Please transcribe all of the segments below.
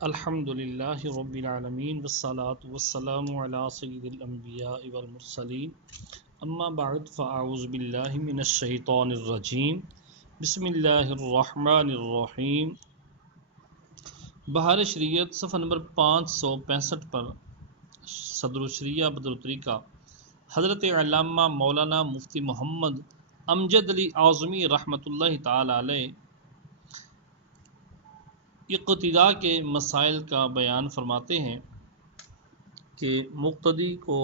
الحمدللہ رب العالمین والصلاة والسلام علی سید الانبیاء والمرسلین اما بعد فاعوذ باللہ من الشیطان الرجیم بسم اللہ الرحمن الرحیم۔ بہار شریعت صفحہ نمبر 565 پر صدر الشریعہ بدرالطریقہ حضرت علامہ مولانا مفتی محمد امجد علی اعظمی رحمۃ اللہ تعالی علیہ اقتداء کے مسائل کا بیان فرماتے ہیں کہ مقتدی کو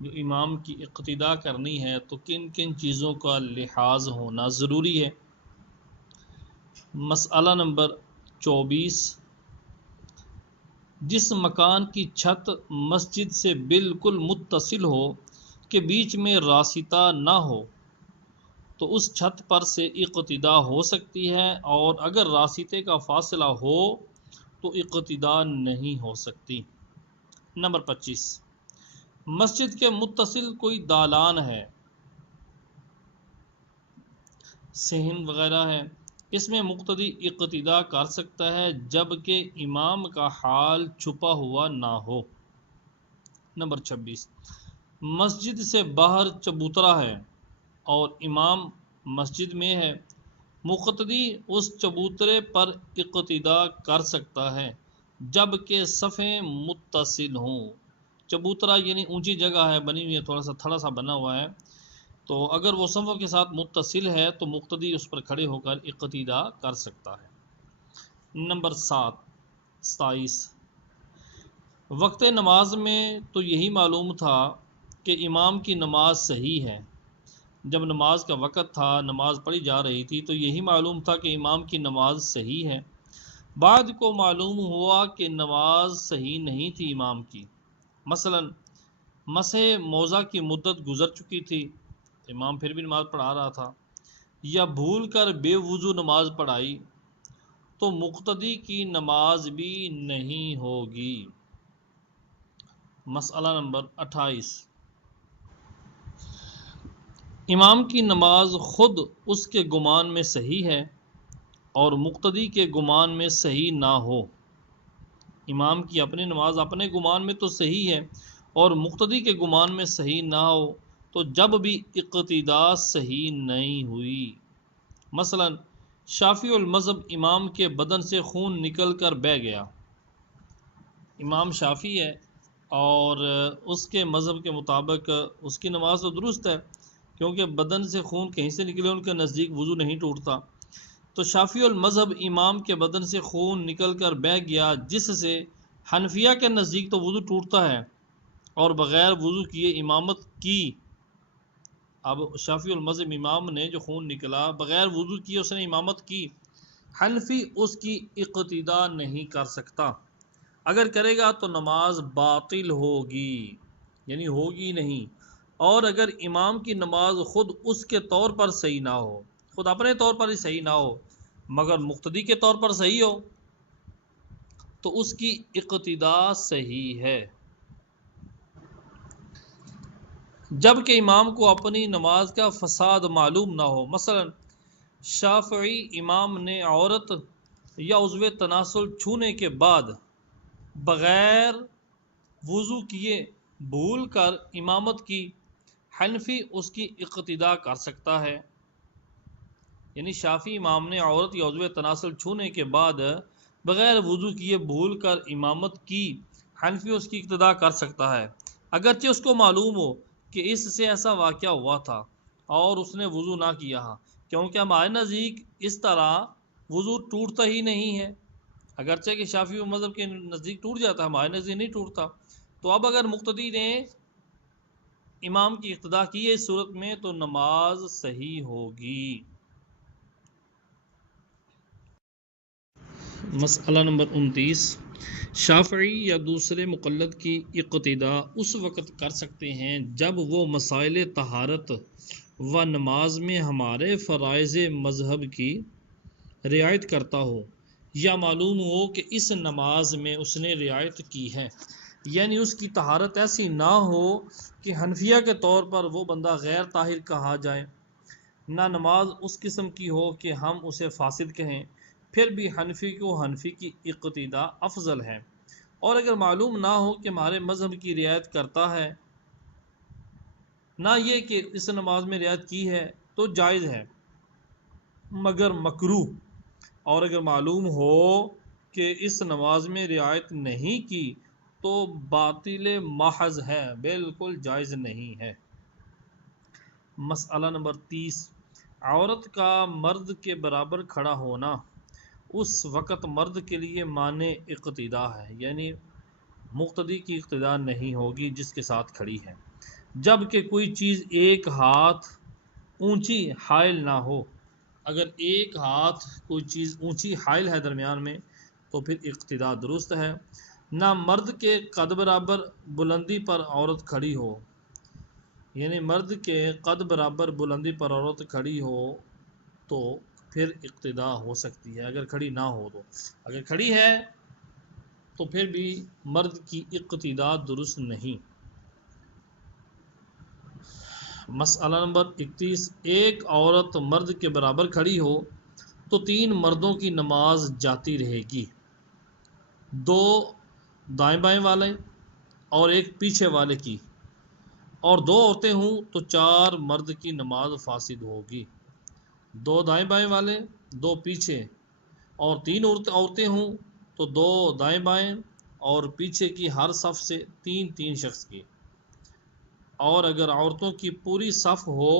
جو امام کی اقتداء کرنی ہے تو کن کن چیزوں کا لحاظ ہونا ضروری ہے۔ مسئلہ نمبر 24، جس مکان کی چھت مسجد سے بالکل متصل ہو کہ بیچ میں راستہ نہ ہو تو اس چھت پر سے اقتداء ہو سکتی ہے، اور اگر راستے کا فاصلہ ہو تو اقتداء نہیں ہو سکتی۔ نمبر 25، مسجد کے متصل کوئی دالان ہے، صحن وغیرہ ہے، اس میں مقتدی اقتداء کر سکتا ہے جبکہ امام کا حال چھپا ہوا نہ ہو۔ نمبر 26، مسجد سے باہر چبوترا ہے اور امام مسجد میں ہے، مقتدی اس چبوترے پر اقتداء کر سکتا ہے جبکہ صفیں متصل ہوں۔ چبوترا یعنی اونچی جگہ ہے، بنی ہوئی ہے، تھوڑا سا بنا ہوا ہے، تو اگر وہ صفوں کے ساتھ متصل ہے تو مقتدی اس پر کھڑے ہو کر اقتداء کر سکتا ہے۔ نمبر 27، وقت نماز میں تو یہی معلوم تھا کہ امام کی نماز صحیح ہے۔ جب نماز کا وقت تھا، نماز پڑھی جا رہی تھی تو یہی معلوم تھا کہ امام کی نماز صحیح ہے۔ بعد کو معلوم ہوا کہ نماز صحیح نہیں تھی امام کی، مثلا مسح موضع کی مدت گزر چکی تھی، امام پھر بھی نماز پڑھا رہا تھا، یا بھول کر بے وضو نماز پڑھائی تو مقتدی کی نماز بھی نہیں ہوگی۔ مسئلہ نمبر 28، امام کی نماز خود اس کے گمان میں صحیح ہے اور مقتدی کے گمان میں صحیح نہ ہو۔ امام کی اپنی نماز اپنے گمان میں تو صحیح ہے اور مقتدی کے گمان میں صحیح نہ ہو تو جب بھی اقتداء صحیح نہیں ہوئی۔ مثلا شافعی المذہب امام کے بدن سے خون نکل کر بہہ گیا، امام شافعی ہے اور اس کے مذہب کے مطابق اس کی نماز تو درست ہے کیونکہ بدن سے خون کہیں سے نکلے ان کے نزدیک وضو نہیں ٹوٹتا، تو شافعی المذہب امام کے بدن سے خون نکل کر بہہ گیا جس سے حنفیہ کے نزدیک تو وضو ٹوٹتا ہے اور بغیر وضو کیے امامت کی۔ اب شافعی المذہب امام نے جو خون نکلا بغیر وضو کیے اس نے امامت کی، حنفی اس کی اقتداء نہیں کر سکتا، اگر کرے گا تو نماز باطل ہوگی، یعنی ہوگی نہیں۔ اور اگر امام کی نماز خود اس کے طور پر صحیح نہ ہو، خود اپنے طور پر ہی صحیح نہ ہو مگر مقتدی کے طور پر صحیح ہو تو اس کی اقتداء صحیح ہے، جبکہ امام کو اپنی نماز کا فساد معلوم نہ ہو۔ مثلا شافعی امام نے عورت یا عضو تناسل چھونے کے بعد بغیر وضو کیے بھول کر امامت کی، حنفی اس کی اقتداء کر سکتا ہے، یعنی شافعی امام نے عورت یا عضو تناسل چھونے کے بعد بغیر وضو کیے بھول کر امامت کی، حنفی اس کی اقتداء کر سکتا ہے اگرچہ اس کو معلوم ہو کہ اس سے ایسا واقعہ ہوا تھا اور اس نے وضو نہ کیا، کیونکہ ہمارے نزدیک اس طرح وضو ٹوٹتا ہی نہیں ہے، اگرچہ کہ شافعی مذہب کے نزدیک ٹوٹ جاتا ہے، ہمارے نزدیک نہیں ٹوٹتا۔ تو اب اگر مقتدی نے امام کی اقتداء کی ہے اس صورت میں تو نماز صحیح ہوگی۔ مسئلہ نمبر 29، شافعی یا دوسرے مقلد کی اقتداء اس وقت کر سکتے ہیں جب وہ مسائل طہارت و نماز میں ہمارے فرائض مذہب کی رعایت کرتا ہو یا معلوم ہو کہ اس نماز میں اس نے رعایت کی ہے، یعنی اس کی طہارت ایسی نہ ہو کہ حنفیہ کے طور پر وہ بندہ غیر طاہر کہا جائے، نہ نماز اس قسم کی ہو کہ ہم اسے فاسد کہیں، پھر بھی حنفی کو حنفی کی اقتداء افضل ہے، اور اگر معلوم نہ ہو کہ ہمارے مذہب کی رعایت کرتا ہے، نہ یہ کہ اس نماز میں رعایت کی ہے، تو جائز ہے مگر مکروہ، اور اگر معلوم ہو کہ اس نماز میں رعایت نہیں کی تو باطل محض ہے، بالکل جائز نہیں ہے۔ مسئلہ نمبر 30، عورت کا مرد کے برابر کھڑا ہونا اس وقت مرد کے لیے مانع اقتداء ہے، یعنی مقتدی کی اقتداء نہیں ہوگی جس کے ساتھ کھڑی ہے، جب کہ کوئی چیز ایک ہاتھ اونچی حائل نہ ہو۔ اگر ایک ہاتھ کوئی چیز اونچی حائل ہے درمیان میں تو پھر اقتداء درست ہے۔ نہ مرد کے قد برابر بلندی پر عورت کھڑی ہو، یعنی مرد کے قد برابر بلندی پر عورت کھڑی ہو تو پھر اقتداء ہو سکتی ہے، اگر کھڑی نہ ہو تو۔ اگر کھڑی ہے تو پھر بھی مرد کی اقتداء درست نہیں۔ مسئلہ نمبر 31، ایک عورت مرد کے برابر کھڑی ہو تو 3 مردوں کی نماز جاتی رہے گی، 2 دائیں بائیں والے اور ایک پیچھے والے کی، اور 2 عورتیں ہوں تو 4 مرد کی نماز فاسد ہوگی، 2 دائیں بائیں والے، 2 پیچھے، اور 3 عورتیں ہوں تو 2 دائیں بائیں اور پیچھے کی ہر صف سے 3 شخص کی، اور اگر عورتوں کی پوری صف ہو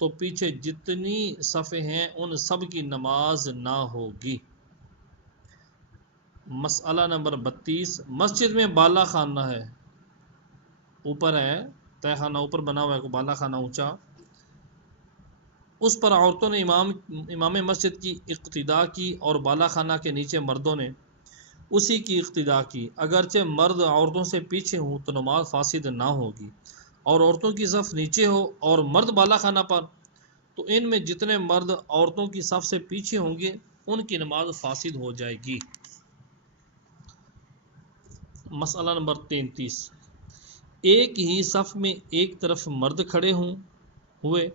تو پیچھے جتنی صفیں ہیں ان سب کی نماز نہ ہوگی۔ مسئلہ نمبر 32، مسجد میں بالا خانہ ہے، اوپر ہے تہ خانہ، اوپر بنا ہوا ہے بالا خانہ اونچا، اس پر عورتوں نے امام مسجد کی اقتداء کی اور بالا خانہ کے نیچے مردوں نے اسی کی اقتداء کی، اگرچہ مرد عورتوں سے پیچھے ہوں تو نماز فاسد نہ ہوگی، اور عورتوں کی صف نیچے ہو اور مرد بالا خانہ پر تو ان میں جتنے مرد عورتوں کی صف سے پیچھے ہوں گے ان کی نماز فاسد ہو جائے گی۔ مسئلہ نمبر 33، ایک ہی صف میں ایک طرف مرد کھڑے ہوئے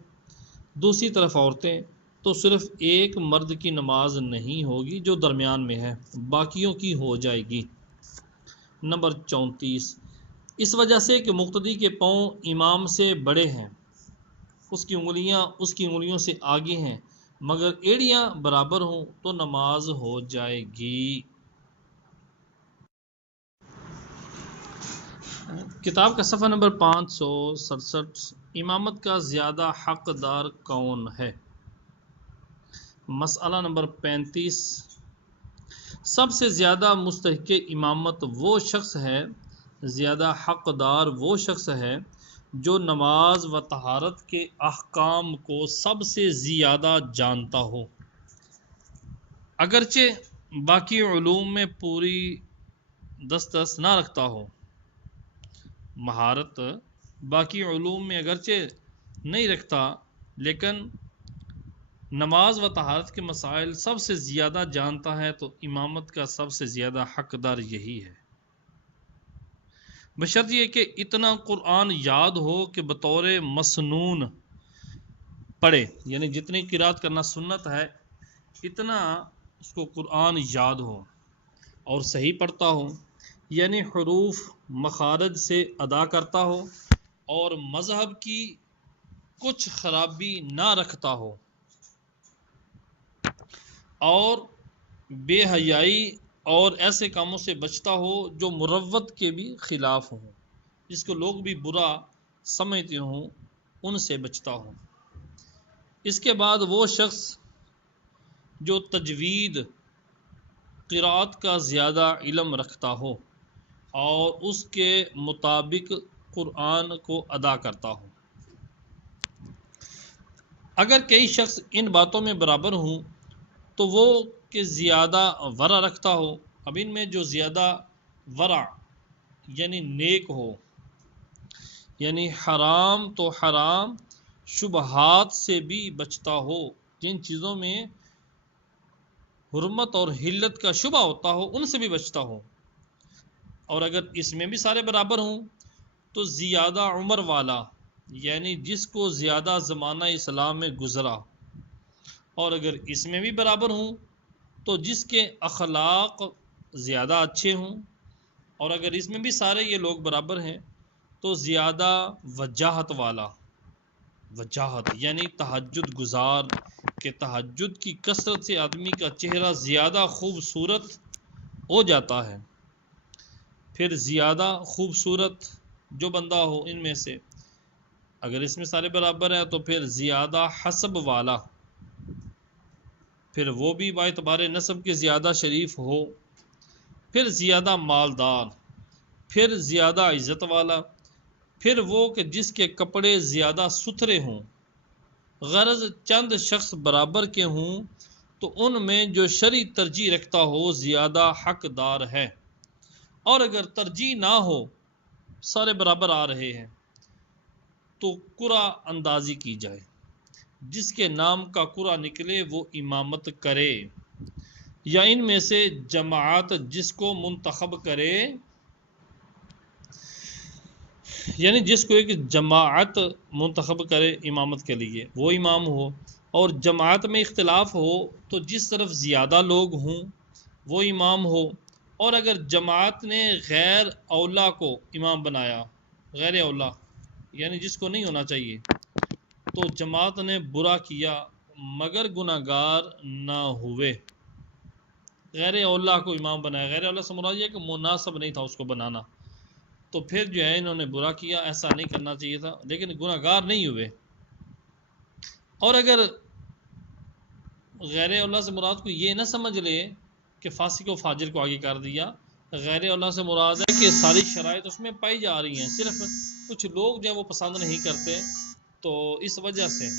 دوسری طرف عورتیں، تو صرف ایک مرد کی نماز نہیں ہوگی جو درمیان میں ہے، باقیوں کی ہو جائے گی۔ نمبر 34، اس وجہ سے کہ مقتدی کے پاؤں امام سے بڑے ہیں، اس کی انگلیوں سے آگے ہیں، مگر ایڑیاں برابر ہوں تو نماز ہو جائے گی۔ کتاب کا صفحہ نمبر 567، امامت کا زیادہ حقدار کون ہے؟ مسئلہ نمبر 35، سب سے زیادہ مستحق امامت وہ شخص ہے، زیادہ حقدار وہ شخص ہے جو نماز و طہارت کے احکام کو سب سے زیادہ جانتا ہو، اگرچہ باقی علوم میں پوری دسترس نہ رکھتا ہو۔ مہارت باقی علوم میں اگرچہ نہیں رکھتا لیکن نماز و طہارت کے مسائل سب سے زیادہ جانتا ہے، تو امامت کا سب سے زیادہ حقدار یہی ہے، بشرط یہ کہ اتنا قرآن یاد ہو کہ بطور مسنون پڑھے، یعنی جتنی قرات کرنا سنت ہے اتنا اس کو قرآن یاد ہو اور صحیح پڑھتا ہو، یعنی حروف مخارج سے ادا کرتا ہو اور مذہب کی کچھ خرابی نہ رکھتا ہو، اور بے حیائی اور ایسے کاموں سے بچتا ہو جو مروت کے بھی خلاف ہوں، جس کو لوگ بھی برا سمجھتے ہوں، ان سے بچتا ہو۔ اس کے بعد وہ شخص جو تجوید قرات کا زیادہ علم رکھتا ہو اور اس کے مطابق قرآن کو ادا کرتا ہو۔ اگر کئی شخص ان باتوں میں برابر ہوں تو وہ کہ زیادہ ورع رکھتا ہو، اب ان میں جو زیادہ ورع یعنی نیک ہو، یعنی حرام تو حرام، شبہات سے بھی بچتا ہو، جن چیزوں میں حرمت اور حلت کا شبہ ہوتا ہو ان سے بھی بچتا ہو، اور اگر اس میں بھی سارے برابر ہوں تو زیادہ عمر والا، یعنی جس کو زیادہ زمانہ اسلام میں گزرا، اور اگر اس میں بھی برابر ہوں تو جس کے اخلاق زیادہ اچھے ہوں، اور اگر اس میں بھی سارے یہ لوگ برابر ہیں تو زیادہ وجاہت والا، وجاہت یعنی تہجد گزار، کہ تہجد کی کثرت سے آدمی کا چہرہ زیادہ خوبصورت ہو جاتا ہے. پھر زیادہ خوبصورت جو بندہ ہو ان میں سے، اگر اس میں سارے برابر ہیں تو پھر زیادہ حسب والا، پھر وہ بھی باعتبار نسب کے زیادہ شریف ہو، پھر زیادہ مالدار، پھر زیادہ عزت والا، پھر وہ کہ جس کے کپڑے زیادہ ستھرے ہوں. غرض چند شخص برابر کے ہوں تو ان میں جو شرعی ترجیح رکھتا ہو زیادہ حقدار ہے، اور اگر ترجیح نہ ہو، سارے برابر آ رہے ہیں، تو قرعہ اندازی کی جائے. جس کے نام کا قرعہ نکلے وہ امامت کرے، یا ان میں سے جماعت جس کو منتخب کرے، یعنی جس کو ایک جماعت منتخب کرے امامت کے لیے وہ امام ہو. اور جماعت میں اختلاف ہو تو جس طرف زیادہ لوگ ہوں وہ امام ہو. اور اگر جماعت نے غیر اولا کو امام بنایا، غیر اولا یعنی جس کو نہیں ہونا چاہیے، تو جماعت نے برا کیا مگر گناہگار نہ ہوئے. غیر اولا کو امام بنایا، غیر اولا سے مراد یہ کہ مناسب نہیں تھا اس کو بنانا، تو پھر جو ہے انہوں نے برا کیا، ایسا نہیں کرنا چاہیے تھا، لیکن گناہگار نہیں ہوئے. اور اگر غیر اولا سے مراد کو یہ نہ سمجھ لے کہ فاسق و فاجر کو آگے کر دیا، غیر اولا سے مراد ہے کہ ساری شرائط اس میں پائی جا رہی ہیں، صرف کچھ لوگ جو ہے وہ پسند نہیں کرتے، تو اس وجہ سے.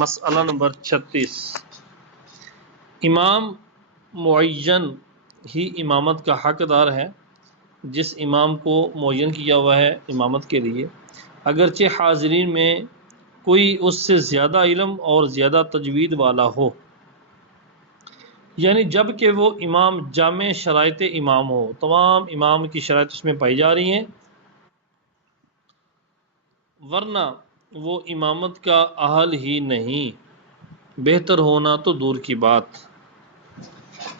مسئلہ نمبر 36، امام معین ہی امامت کا حقدار ہے. جس امام کو معین کیا ہوا ہے امامت کے لیے، اگرچہ حاضرین میں کوئی اس سے زیادہ علم اور زیادہ تجوید والا ہو، یعنی جب کہ وہ امام جامع شرائط امام ہو، تمام امام کی شرائط اس میں پائی جا رہی ہیں، ورنہ وہ امامت کا اہل ہی نہیں، بہتر ہونا تو دور کی بات.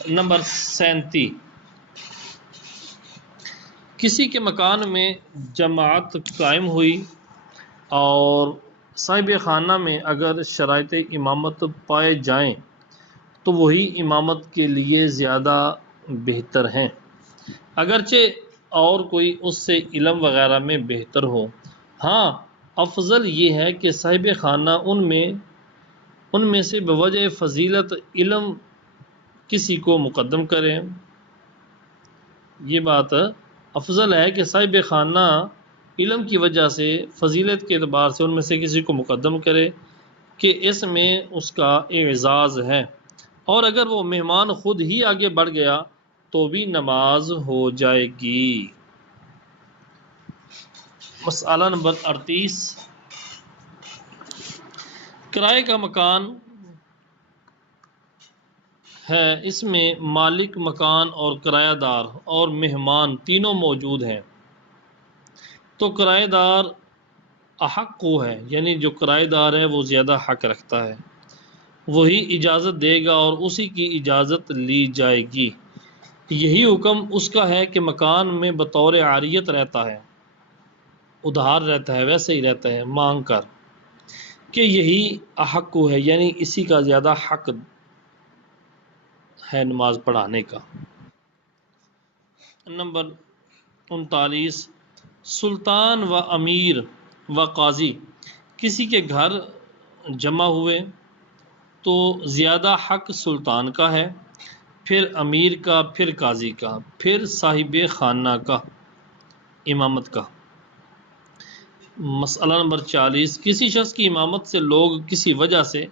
نمبر 37، کسی کے مکان میں جماعت قائم ہوئی اور صاحب خانہ میں اگر شرائط امامت پائے جائیں تو وہی امامت کے لیے زیادہ بہتر ہیں، اگرچہ اور کوئی اس سے علم وغیرہ میں بہتر ہو. ہاں، افضل یہ ہے کہ صاحب خانہ ان میں سے بوجہ فضیلت علم کسی کو مقدم کرے. یہ بات افضل ہے کہ صاحب خانہ علم کی وجہ سے، فضیلت کے اعتبار سے ان میں سے کسی کو مقدم کرے کہ اس میں اس کا اعزاز ہے، اور اگر وہ مہمان خود ہی آگے بڑھ گیا تو بھی نماز ہو جائے گی. مسئلہ نمبر 38، کرائے کا مکان ہے، اس میں مالک مکان اور کرایہ دار اور مہمان تینوں موجود ہیں، تو کرایہ دار احق کو ہے، یعنی جو کرایہ دار ہے وہ زیادہ حق رکھتا ہے، وہی اجازت دے گا اور اسی کی اجازت لی جائے گی. یہی حکم اس کا ہے کہ مکان میں بطور عاریت رہتا ہے، ادھار رہتا ہے، ویسے ہی رہتا ہے مانگ کر، کہ یہی احق کو ہے، یعنی اسی کا زیادہ حق ہے نماز پڑھانے کا. نمبر 39، سلطان و امیر و قاضی کسی کے گھر جمع ہوئے تو زیادہ حق سلطان کا ہے، پھر امیر کا، پھر قاضی کا، پھر صاحب خانہ کا امامت کا. مسئلہ نمبر 40، کسی شخص کی امامت سے لوگ کسی وجہ سے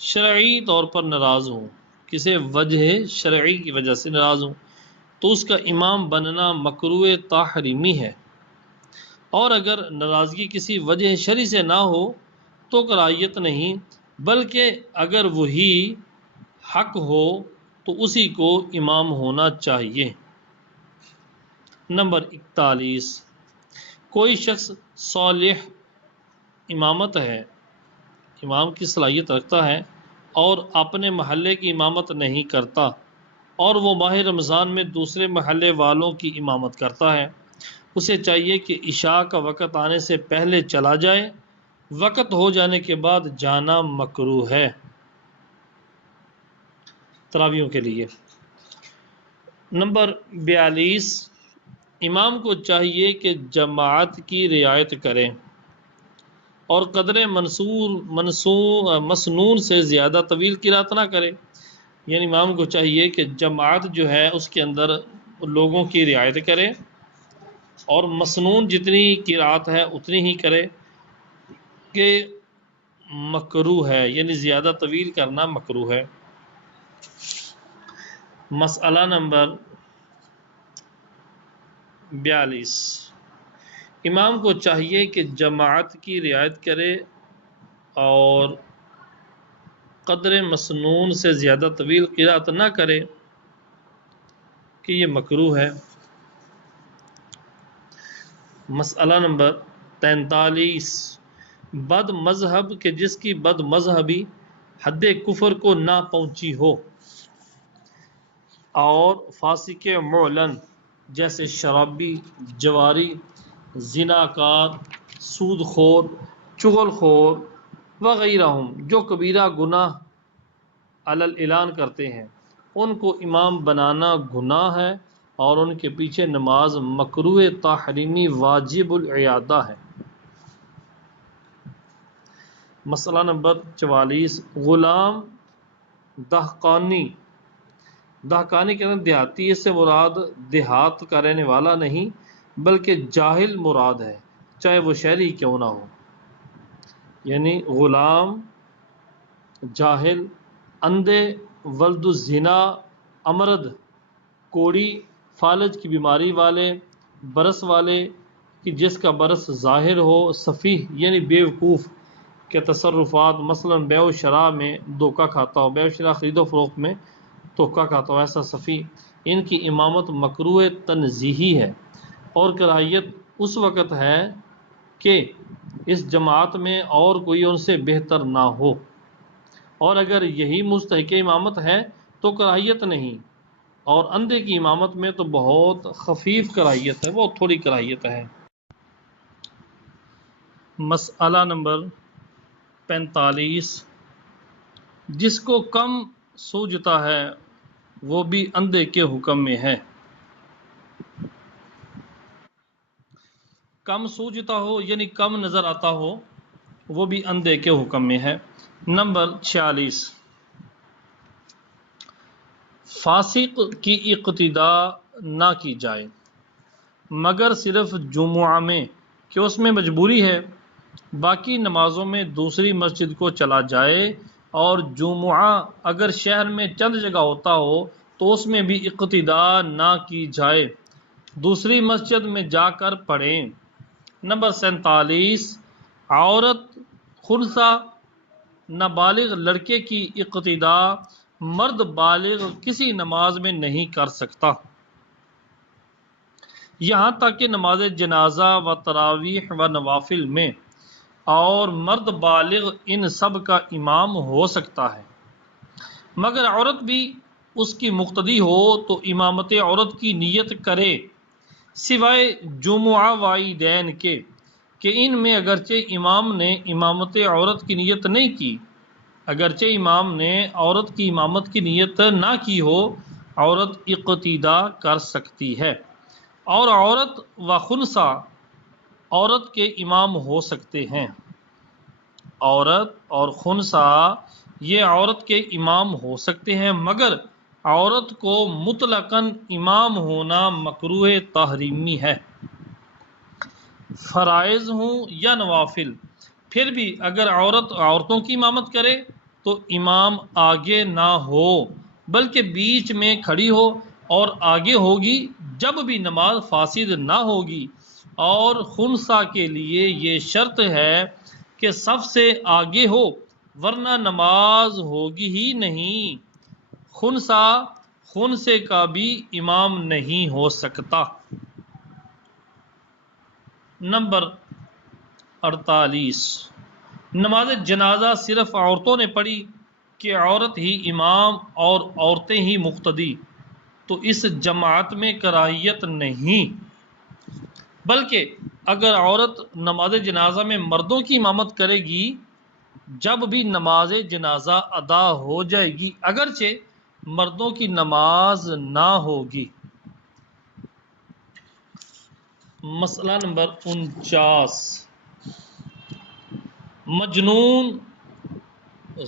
شرعی طور پر ناراض ہوں، کسی وجہ شرعی کی وجہ سے ناراض ہوں، تو اس کا امام بننا مکروہ تحریمی ہے. اور اگر ناراضگی کسی وجہ شرعی سے نہ ہو تو کراہیت نہیں، بلکہ اگر وہی حق ہو تو اسی کو امام ہونا چاہیے. نمبر 41، کوئی شخص صالح امامت ہے، امام کی صلاحیت رکھتا ہے اور اپنے محلے کی امامت نہیں کرتا، اور وہ ماہ رمضان میں دوسرے محلے والوں کی امامت کرتا ہے، اسے چاہیے کہ عشاء کا وقت آنے سے پہلے چلا جائے، وقت ہو جانے کے بعد جانا مکروہ ہے تراویحوں کے لیے۔ نمبر 42، امام کو چاہیے کہ جماعت کی رعایت کرے اور قدر مسنون سے زیادہ طویل قرات نہ کرے، یعنی امام کو چاہیے کہ جماعت جو ہے اس کے اندر لوگوں کی رعایت کرے اور مسنون جتنی قرات ہے اتنی ہی کرے، کہ مکروہ ہے، یعنی زیادہ طویل کرنا مکروہ ہے۔ مسئلہ نمبر 42، امام کو چاہیے کہ جماعت کی رعایت کرے اور قدر مسنون سے زیادہ طویل قرات نہ کرے، کہ یہ مکروہ ہے۔ مسئلہ نمبر 43، بد مذہب کہ جس کی بد مذہبی حد کفر کو نہ پہنچی ہو، اور فاسق معلن جیسے شرابی، جواری، زناکار، سود خور، چغل خور وغیرہ جو کبیرہ گناہ علی الاعلان کرتے ہیں، ان کو امام بنانا گناہ ہے اور ان کے پیچھے نماز مکروہ تحریمی واجب العیادہ ہے۔ مسئلہ نمبر 44، غلام دہقانی کے اندر دیہاتی، اس سے مراد دیہات کا رہنے والا نہیں بلکہ جاہل مراد ہے، چاہے وہ شہری کیوں نہ ہو، یعنی غلام، جاہل، اندھے، ولد الزنا، امرد، کوڑی، فالج کی بیماری والے، برس والے کہ جس کا برس ظاہر ہو، سفیہ یعنی بیوقوف کے تصرفات، مثلا بیع و شراء میں دھوکہ کھاتا ہو، بیع و شراء خرید و فروخت میں دھوکہ کھاتا ہو، ایسا سفیہ، ان کی امامت مکروہ تنزیہی ہے، اور کراہیت اس وقت ہے کہ اس جماعت میں اور کوئی ان سے بہتر نہ ہو، اور اگر یہی مستحق امامت ہے تو کراہیت نہیں، اور اندھے کی امامت میں تو بہت خفیف کراہیت ہے، بہت تھوڑی کراہیت ہے۔ مسئلہ نمبر 45، جس کو کم سوجتا ہے وہ بھی اندھے کے حکم میں ہے، کم سوجتا ہو یعنی کم نظر آتا ہو وہ بھی اندھے کے حکم میں ہے۔ نمبر 46، فاسق کی اقتدا نہ کی جائے مگر صرف جمعہ میں کہ اس میں مجبوری ہے، باقی نمازوں میں دوسری مسجد کو چلا جائے، اور جمعہ اگر شہر میں چند جگہ ہوتا ہو تو اس میں بھی اقتدا نہ کی جائے، دوسری مسجد میں جا کر پڑھیں۔ نمبر 47، عورت خنثی نابالغ لڑکے کی اقتدا مرد بالغ کسی نماز میں نہیں کر سکتا، یہاں تک کہ نماز جنازہ و تراویح و نوافل میں، اور مرد بالغ ان سب کا امام ہو سکتا ہے، مگر عورت بھی اس کی مقتدی ہو تو امامت عورت کی نیت کرے، سوائے جمعہ و عیدین کے، کہ ان میں اگرچہ امام نے امامت عورت کی نیت نہیں کی، اگرچہ امام نے عورت کی امامت کی نیت نہ کی ہو، عورت اقتدا کر سکتی ہے، اور عورت و خنثی عورت کے امام ہو سکتے ہیں، عورت اور خنثی یہ عورت کے امام ہو سکتے ہیں، مگر عورت کو مطلقاً امام ہونا مکروہ تحریمی ہے، فرائض ہوں یا نوافل۔ پھر بھی اگر عورت عورتوں کی امامت کرے تو امام آگے نہ ہو بلکہ بیچ میں کھڑی ہو اور آگے ہوگی جب بھی نماز فاسد نہ ہوگی، اور خنثی کے لیے یہ شرط ہے کہ صف سے آگے ہو ورنہ نماز ہوگی ہی نہیں، خنثی کا بھی امام نہیں ہو سکتا۔ نمبر 48، نماز جنازہ صرف عورتوں نے پڑھی کہ عورت ہی امام اور عورتیں ہی مقتدی، تو اس جماعت میں کراہیت نہیں، بلکہ اگر عورت نماز جنازہ میں مردوں کی امامت کرے گی جب بھی نماز جنازہ ادا ہو جائے گی اگرچہ مردوں کی نماز نہ ہوگی۔ مسئلہ نمبر 49، مجنون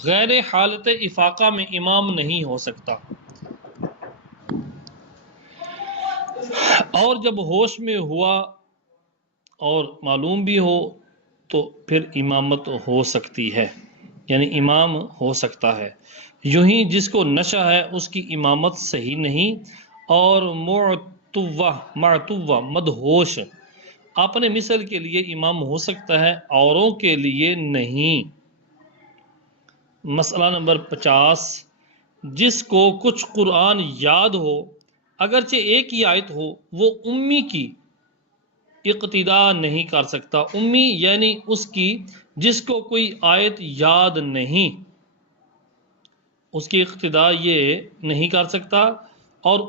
غیر حالت افاقہ میں امام نہیں ہو سکتا، اور جب ہوش میں ہوا اور معلوم بھی ہو تو پھر امامت ہو سکتی ہے، یعنی امام ہو سکتا ہے۔ یوں ہی جس کو نشہ ہے اس کی امامت صحیح نہیں، اور معتوہ مدہوش اپنے مثل کے لیے امام ہو سکتا ہے، اوروں کے لیے نہیں۔ مسئلہ نمبر 50، جس کو کچھ قرآن یاد ہو اگرچہ ایک ہی آیت ہو وہ امی کی اقتدا نہیں کر سکتا۔ امی یعنی اس کی جس کو کوئی آیت یاد نہیں، اس کی اقتدا یہ نہیں کر سکتا، اور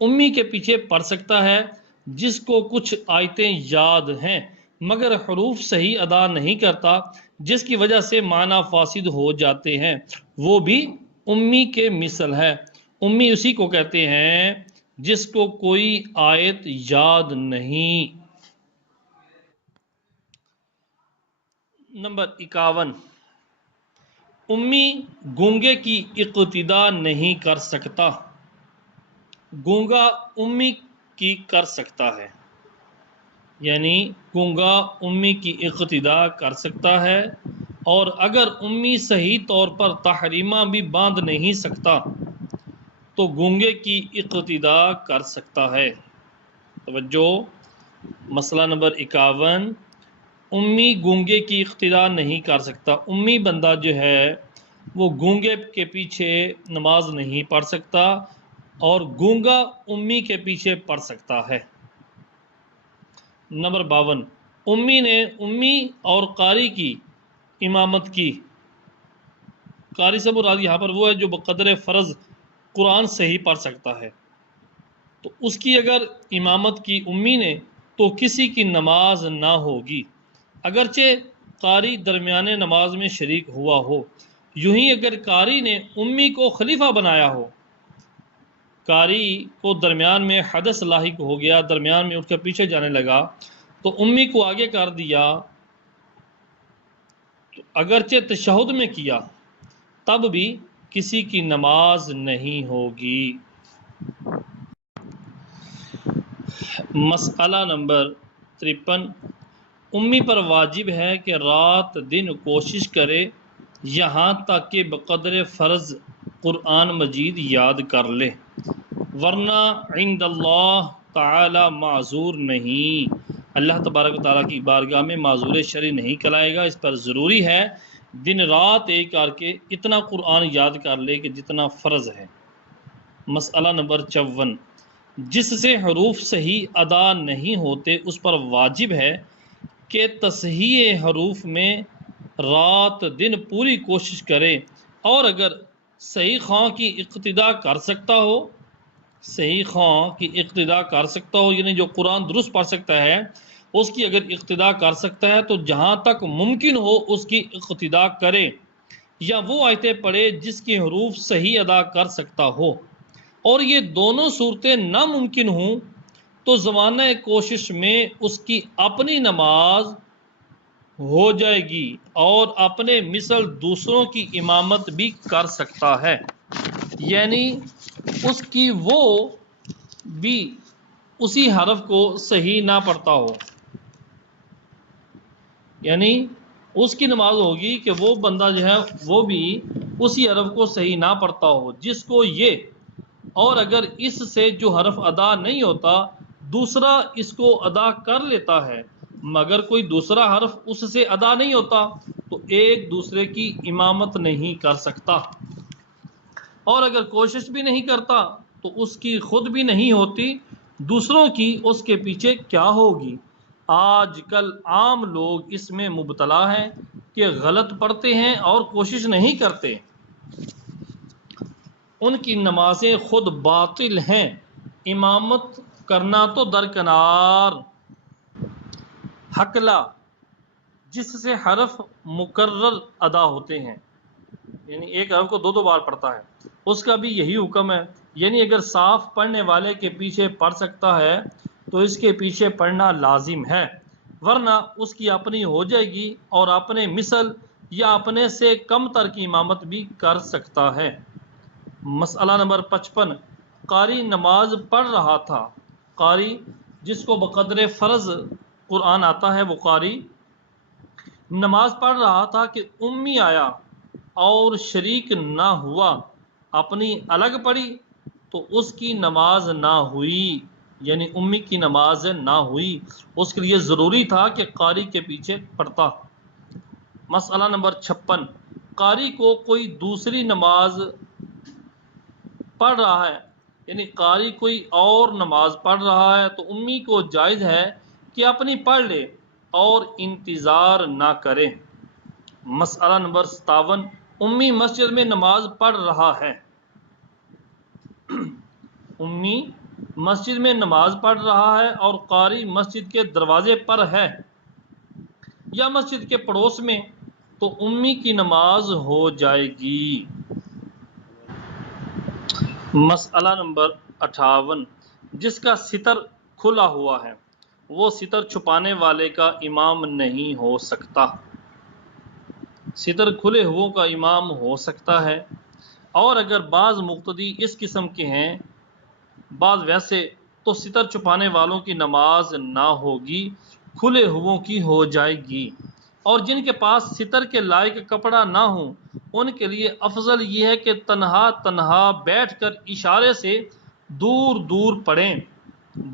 امی کے پیچھے پڑھ سکتا ہے جس کو کچھ آیتیں یاد ہیں مگر حروف صحیح ادا نہیں کرتا، جس کی وجہ سے معنی فاسد ہو جاتے ہیں، وہ بھی امی کے مثل ہے۔ امی اسی کو کہتے ہیں جس کو کوئی آیت یاد نہیں۔ نمبر 51، امی گونگے کی اقتدا نہیں کر سکتا، گونگا امی کی کر سکتا ہے، یعنی گونگا امی کی اقتدا کر سکتا ہے، اور اگر امی صحیح طور پر تحریمہ بھی باندھ نہیں سکتا تو گونگے کی اقتدا کر سکتا ہے۔ توجہ، مسئلہ نمبر 51، امی گونگے کی اقتدا نہیں کر سکتا۔ امی بندہ جو ہے وہ گونگے کے پیچھے نماز نہیں پڑھ سکتا، اور گونگا امی کے پیچھے پڑھ سکتا ہے۔ نمبر 52، امی نے امی اور قاری کی امامت کی۔ قاری سے مراد یہاں پر وہ ہے جو بقدر فرض قرآن صحیح پڑھ سکتا ہے، تو اس کی اگر امامت کی امی نے تو کسی کی نماز نہ ہوگی اگرچہ قاری درمیان نماز میں شریک ہوا ہو۔ یوں ہی اگر قاری نے امی کو خلیفہ بنایا ہو، قاری کو درمیان میں حدث لاحق ہو گیا، درمیان میں اٹھ کر پیچھے جانے لگا تو امی کو آگے کر دیا، تو اگرچہ تشہد میں کیا تب بھی کسی کی نماز نہیں ہوگی۔ مسئلہ نمبر 53، امی پر واجب ہے کہ رات دن کوشش کرے یہاں تک کہ بقدر فرض قرآن مجید یاد کر لے، ورنہ عند اللہ تعالی معذور نہیں، اللہ تبارک و تعالیٰ کی بارگاہ میں معذور شرعی نہیں کہلائے گا۔ اس پر ضروری ہے دن رات ایک کر کے اتنا قرآن یاد کر لے کہ جتنا فرض ہے۔ مسئلہ نمبر 54، جس سے حروف صحیح ادا نہیں ہوتے اس پر واجب ہے کہ تصحیح حروف میں رات دن پوری کوشش کرے، اور اگر صحیح خواں کی اقتدا کر سکتا ہو، صحیح خواں کی اقتدا کر سکتا ہو یعنی جو قرآن درست پڑھ سکتا ہے اس کی اگر اقتدا کر سکتا ہے تو جہاں تک ممکن ہو اس کی اقتدا کرے، یا وہ آیتیں پڑھے جس کے حروف صحیح ادا کر سکتا ہو، اور یہ دونوں صورتیں ناممکن ہوں تو زمانہ کوشش میں اس کی اپنی نماز ہو جائے گی اور اپنے مثل دوسروں کی امامت بھی کر سکتا ہے، یعنی اس کی وہ بھی اسی حرف کو صحیح نہ پڑھتا ہو، یعنی اس کی نماز ہوگی کہ وہ بندہ جو ہے وہ بھی اسی حرف کو صحیح نہ پڑھتا ہو جس کو یہ، اور اگر اس سے جو حرف ادا نہیں ہوتا دوسرا اس کو ادا کر لیتا ہے مگر کوئی دوسرا حرف اس سے ادا نہیں ہوتا تو ایک دوسرے کی امامت نہیں کر سکتا، اور اگر کوشش بھی نہیں کرتا تو اس کی خود بھی نہیں ہوتی، دوسروں کی اس کے پیچھے کیا ہوگی۔ آج کل عام لوگ اس میں مبتلا ہیں کہ غلط پڑھتے ہیں اور کوشش نہیں کرتے، ان کی نمازیں خود باطل ہیں، امامت کرنا تو درکنار۔ حقلہ، جس سے حرف مکرر ادا ہوتے ہیں، یعنی ایک حرف کو دو دو بار پڑھتا ہے، اس کا بھی یہی حکم ہے، یعنی اگر صاف پڑھنے والے کے پیچھے پڑھ سکتا ہے تو اس کے پیچھے پڑھنا لازم ہے، ورنہ اس کی اپنی ہو جائے گی اور اپنے مثل یا اپنے سے کم تر کی امامت بھی کر سکتا ہے۔ مسئلہ نمبر 55، قاری نماز پڑھ رہا تھا۔ قاری جس کو بقدر فرض قرآن آتا ہے وہ قاری نماز پڑھ رہا تھا کہ امی آیا اور شریک نہ ہوا، اپنی الگ پڑھی تو اس کی نماز نہ ہوئی، یعنی امی کی نماز نہ ہوئی، اس کے لیے ضروری تھا کہ قاری کے پیچھے پڑھتا۔ مسئلہ نمبر 56، قاری کو کوئی دوسری نماز پڑھ رہا ہے، یعنی قاری کوئی اور نماز پڑھ رہا ہے تو امی کو جائز ہے کہ اپنی پڑھ لے اور انتظار نہ کرے۔ مسئلہ نمبر 57، امی مسجد میں نماز پڑھ رہا ہے۔ امی مسجد میں نماز پڑھ رہا ہے اور قاری مسجد کے دروازے پر ہے یا مسجد کے پڑوس میں، تو امی کی نماز ہو جائے گی۔ مسئلہ نمبر 58، جس کا ستر کھلا ہوا ہے وہ ستر چھپانے والے کا امام نہیں ہو سکتا۔ ستر کھلے ہوئوں کا امام ہو سکتا ہے، اور اگر بعض مقتدی اس قسم کے ہیں بعض ویسے، تو ستر چھپانے والوں کی نماز نہ ہوگی، کھلے ہوئوں کی ہو جائے گی۔ اور جن کے پاس ستر کے لائق کپڑا نہ ہوں ان کے لیے افضل یہ ہے کہ تنہا تنہا بیٹھ کر اشارے سے دور دور پڑھیں،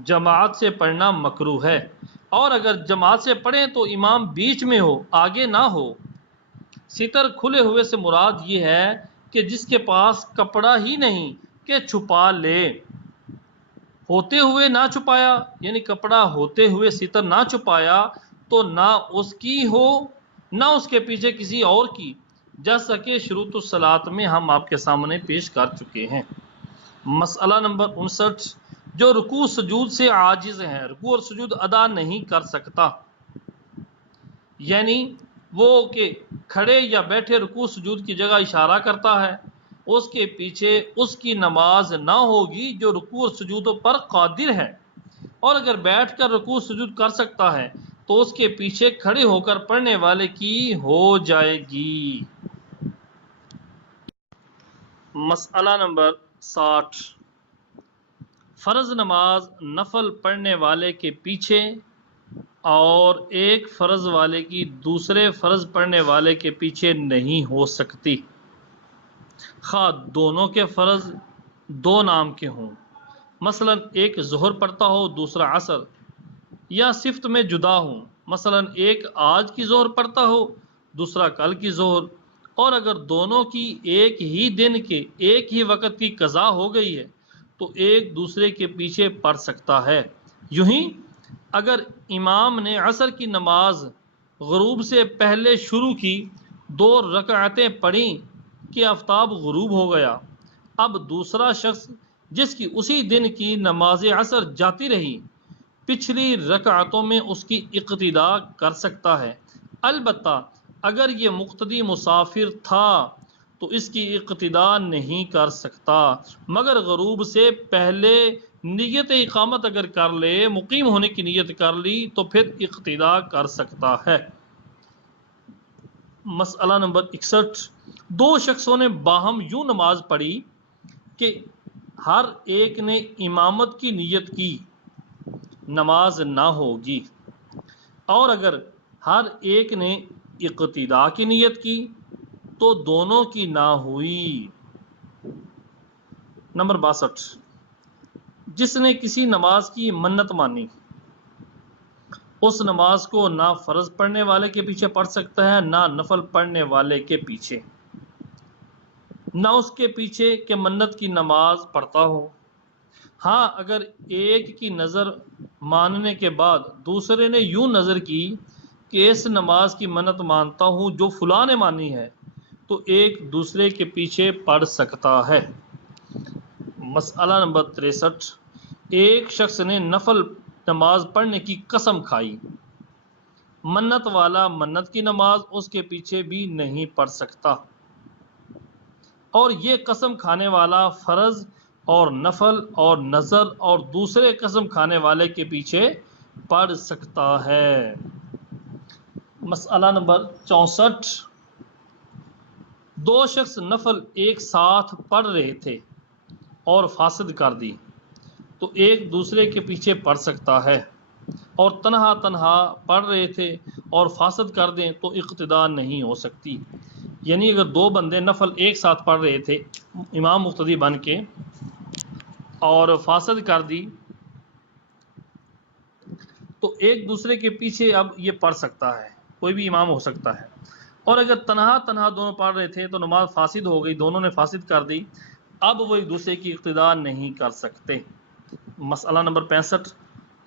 جماعت سے پڑھنا مکروہ ہے، اور اگر جماعت سے پڑھیں تو امام بیچ میں ہو، آگے نہ ہو۔ ستر کھلے ہوئے سے مراد یہ ہے کہ جس کے پاس کپڑا ہی نہیں کہ چھپا لے، ہوتے ہوئے نہ چھپایا، یعنی کپڑا ہوتے ہوئے ستر نہ چھپایا تو نہ اس کی ہو نہ اس کے پیچھے کسی اور کی، جیسا کہ شروط الصلاۃ میں ہم آپ کے سامنے پیش کر چکے ہیں۔ مسئلہ نمبر 59، جو رکوع سجود سے عاجز ہے، رکوع اور سجود ادا نہیں کر سکتا، یعنی وہ کہ کھڑے یا بیٹھے رکوع سجود کی جگہ اشارہ کرتا ہے، اس کے پیچھے اس کی نماز نہ ہوگی جو رکوع اور سجود پر قادر ہے، اور اگر بیٹھ کر رکوع سجود کر سکتا ہے تو اس کے پیچھے کھڑے ہو کر پڑھنے والے کی ہو جائے گی۔ مسئلہ نمبر 60، فرض نماز نفل پڑھنے والے کے پیچھے اور ایک فرض والے کی دوسرے فرض پڑھنے والے کے پیچھے نہیں ہو سکتی، خواہ دونوں کے فرض دو نام کے ہوں، مثلا ایک ظہر پڑھتا ہو دوسرا عصر، یا صفت میں جدا ہوں، مثلا ایک آج کی ظہر پڑھتا ہو دوسرا کل کی ظہر، اور اگر دونوں کی ایک ہی دن کے ایک ہی وقت کی قضا ہو گئی ہے تو ایک دوسرے کے پیچھے پڑھ سکتا ہے۔ یوں ہی اگر امام نے عصر کی نماز غروب سے پہلے شروع کی، 2 رکعتیں پڑھیں کہ آفتاب غروب ہو گیا، اب دوسرا شخص جس کی اسی دن کی نماز عصر جاتی رہی پچھلی رکعتوں میں اس کی اقتداء کر سکتا ہے، البتہ اگر یہ مقتدی مسافر تھا تو اس کی اقتداء نہیں کر سکتا، مگر غروب سے پہلے نیت اقامت اگر کر لے، مقیم ہونے کی نیت کر لی تو پھر اقتداء کر سکتا ہے۔ مسئلہ نمبر 61، 2 شخصوں نے باہم یوں نماز پڑھی کہ ہر ایک نے امامت کی نیت کی، نماز نہ ہوگی، اور اگر ہر ایک نے اقتداء کی نیت کی تو دونوں کی نہ ہوئی۔ نمبر 62، جس نے کسی نماز کی منت مانی اس نماز کو نہ فرض پڑھنے والے کے پیچھے پڑھ سکتا ہے نہ نفل پڑھنے والے کے پیچھے، نہ اس کے پیچھے کہ منت کی نماز پڑھتا ہو، ہاں اگر ایک کی نظر ماننے کے بعد دوسرے نے یوں نظر کی کہ اس نماز کی منت مانتا ہوں جو فلاں نے مانی ہے، تو ایک دوسرے کے پیچھے پڑھ سکتا ہے۔ مسئلہ نمبر 63، ایک شخص نے نفل نماز پڑھنے کی قسم کھائی، منت والا منت کی نماز اس کے پیچھے بھی نہیں پڑھ سکتا، اور یہ قسم کھانے والا فرض اور نفل اور نذر اور دوسرے قسم کھانے والے کے پیچھے پڑھ سکتا ہے۔ مسئلہ نمبر 64، دو شخص نفل ایک ساتھ پڑھ رہے تھے اور فاسد کر دی، تو ایک دوسرے کے پیچھے پڑھ سکتا ہے، اور تنہا تنہا پڑھ رہے تھے اور فاسد کر دیں تو اقتداء نہیں ہو سکتی۔ یعنی اگر دو بندے نفل ایک ساتھ پڑھ رہے تھے امام مقتدی بن کے اور فاسد کر دی، تو ایک دوسرے کے پیچھے اب یہ پڑھ سکتا ہے، کوئی بھی امام ہو سکتا ہے۔ اور اگر تنہا تنہا دونوں پڑھ رہے تھے تو نماز فاسد ہو گئی، دونوں نے فاسد کر دی، اب وہ ایک دوسرے کی اقتداء نہیں کر سکتے۔ مسئلہ نمبر 65،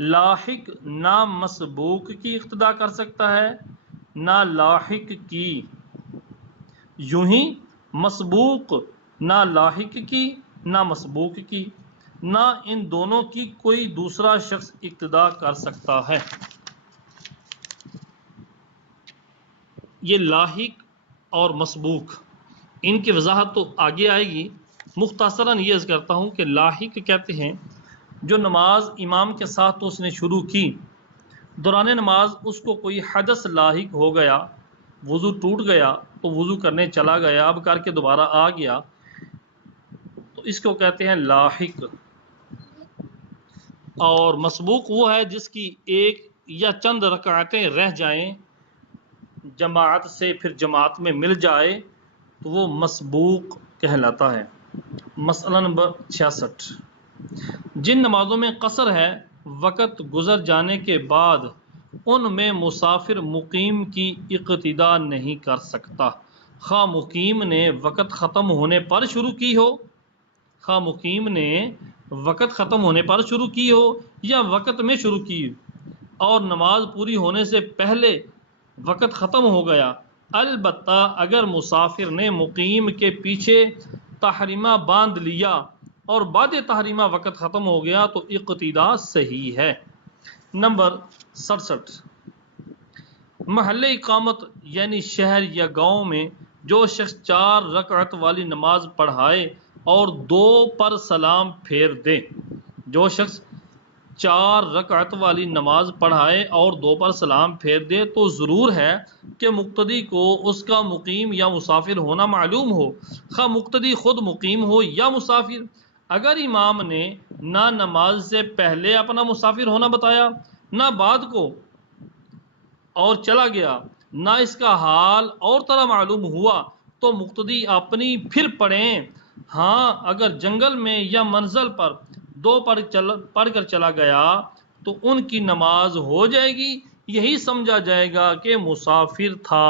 لاحق نہ مسبوق کی اقتداء کر سکتا ہے نہ لاحق کی، یوں ہی مسبوق نہ لاحق کی نہ مسبوق کی، نہ ان دونوں کی کوئی دوسرا شخص اقتداء کر سکتا ہے۔ یہ لاحق اور مسبوق، ان کی وضاحت تو آگے آئے گی، مختصراً یہ عرض کرتا ہوں کہ لاحق کہتے ہیں جو نماز امام کے ساتھ تو اس نے شروع کی، دوران نماز اس کو کوئی حدث لاحق ہو گیا، وضو ٹوٹ گیا تو وضو کرنے چلا گیا، اب کر کے دوبارہ آ گیا، تو اس کو کہتے ہیں لاحق۔ اور مسبوق وہ ہے جس کی ایک یا چند رکعتیں رہ جائیں جماعت سے، پھر جماعت میں مل جائے تو وہ مسبوق کہلاتا ہے۔ مسئلہ نمبر 66، جن نمازوں میں قصر ہے وقت گزر جانے کے بعد ان میں مسافر مقیم کی اقتداء نہیں کر سکتا، خواہ مقیم نے وقت ختم ہونے پر شروع کی ہو، خواہ مقیم نے وقت ختم ہونے پر شروع کی ہو یا وقت میں شروع کی اور نماز پوری ہونے سے پہلے وقت ختم ہو گیا، البتہ اگر مسافر نے مقیم کے پیچھے تحریمہ باندھ لیا اور بعد تحریمہ وقت ختم ہو گیا تو اقتداء صحیح ہے۔ نمبر 67، محل اقامت یعنی شہر یا گاؤں میں جو شخص 4 رکعت والی نماز پڑھائے اور 2 پر سلام پھیر دے، جو شخص 4 رکعت والی نماز پڑھائے اور 2 پر سلام پھیر دے تو ضرور ہے کہ مقتدی کو اس کا مقیم یا مسافر ہونا معلوم ہو، خواہ مقتدی خود مقیم ہو یا مسافر۔ اگر امام نے نہ نماز سے پہلے اپنا مسافر ہونا بتایا نہ بعد کو اور چلا گیا، نہ اس کا حال اور طرح معلوم ہوا تو مقتدی اپنی پھر پڑھیں۔ ہاں اگر جنگل میں یا منزل پر 2 پڑھ کر چلا گیا تو ان کی نماز ہو جائے گی، یہی سمجھا جائے گا کہ مسافر تھا۔